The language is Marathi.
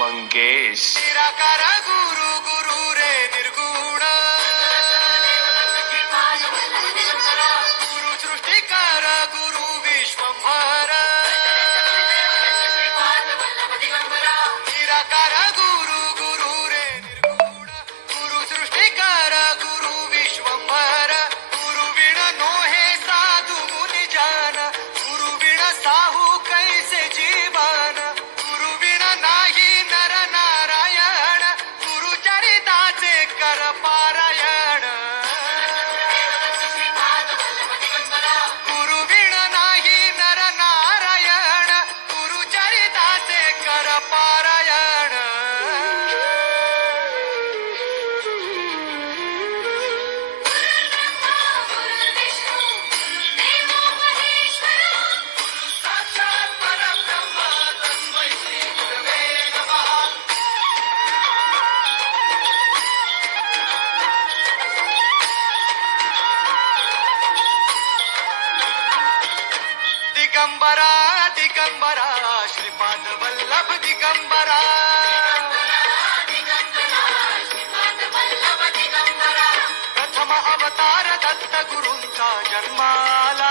मंगेश. निराकार गुरु गुरु रे निर्गुण गुरु सृष्टिकार गुरु विश्वंभर निराकार गुरु गुरु रे निर्गुण गुरु सृष्टिकार गुरु विश्वंभर गुरु विण नोहे साधु मुनि जान गुरु विण साहू कैसे जीवन गुरु विण नाही नर नारायण गुरु चरिताचे कर पारायण गुरु विण नाही नर नारायण गुरु चरिताचे कर पारायण साक्षात परब्रह्म तस्मै श्री गुरवे नमः. दिगंबरा दिगंबरा श्रीपाद वल्लभ दिगंबरा प्रथम अवतार दत्त गुरूंचा जन्माला